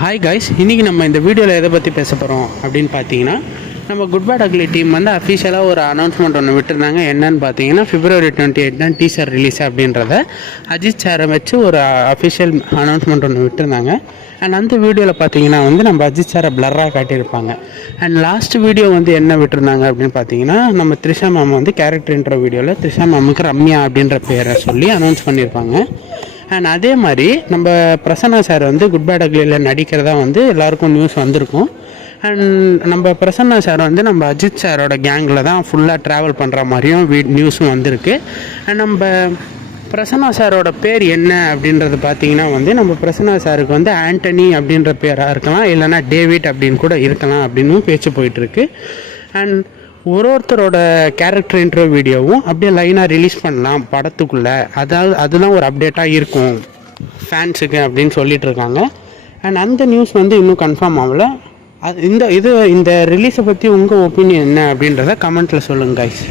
Hi guys, இன்றைக்கி நம்ம இந்த வீடியோவில் எதை பற்றி பேச போகிறோம் அப்படின்னு பார்த்தீங்கன்னா, நம்ம குட் பேட் அக்லி டீம் வந்து அஃபிஷியலாக ஒரு அனௌன்ஸ்மெண்ட் ஒன்று விட்டுருந்தாங்க. என்னன்னு பார்த்தீங்கன்னா, February 28 தான் டீசர் ரிலீஸ் அப்படின்றத அஜித் சாரை வச்சு ஒரு அஃபிஷியல் அனௌன்ஸ்மெண்ட் ஒன்று விட்டுருந்தாங்க. அண்ட் அந்த வீடியோவில் பார்த்தீங்கன்னா வந்து நம்ம அஜித் சாரை பிளராக காட்டியிருப்பாங்க. அண்ட் லாஸ்ட் வீடியோ வந்து என்ன விட்டுருந்தாங்க அப்படின்னு பார்த்தீங்கன்னா, நம்ம த்ரிஷா மேம் வந்து கேரக்டர் இன்ட்ரோ வீடியோவில் த்ரிஷா மேமுக்கு ரம்யா அப்படின்ற பேரை சொல்லி அனௌன்ஸ் பண்ணியிருப்பாங்க. அண்ட் அதே மாதிரி நம்ம பிரசன்னா சார் வந்து குட் பேட் அக்லியில் நடிக்கிறதா வந்து எல்லாருக்கும் நியூஸ் வந்திருக்கும். அண்ட் நம்ம பிரசன்னா சார் வந்து நம்ம அஜித் சாரோட கேங்கில் தான் ஃபுல்லாக ட்ராவல் பண்ணுற மாதிரியும் நியூஸும் வந்திருக்கு. அண்ட் நம்ம பிரசன்னா சாரோட பேர் என்ன அப்படின்றது பார்த்தீங்கன்னா வந்து நம்ம பிரசன்னா சாருக்கு வந்து ஆண்டனி அப்படின்ற பேராக இருக்கலாம், இல்லைனா டேவிட் அப்படின்னு கூட இருக்கலாம் அப்படின்னு பேச்சு போயிட்டுருக்கு. அண்ட் ஒருத்தரோட கேரக்டர் இன்ட்ரோ வீடியோவும் அப்படியே லைனாக ரிலீஸ் பண்ணலாம் படத்துக்குள்ளே, அதாவது அதுதான் ஒரு அப்டேட்டாக இருக்கும் ஃபேன்ஸுக்கு அப்படின்னு சொல்லிட்டு இருக்காங்க. அண்ட் அந்த நியூஸ் வந்து இன்னும் கன்ஃபார்ம் ஆகலை. இந்த ரிலீஸை பற்றி உங்கள் ஒப்பீனியன் என்ன அப்படின்றத கமெண்ட்டில் சொல்லுங்கள் கைஸ்.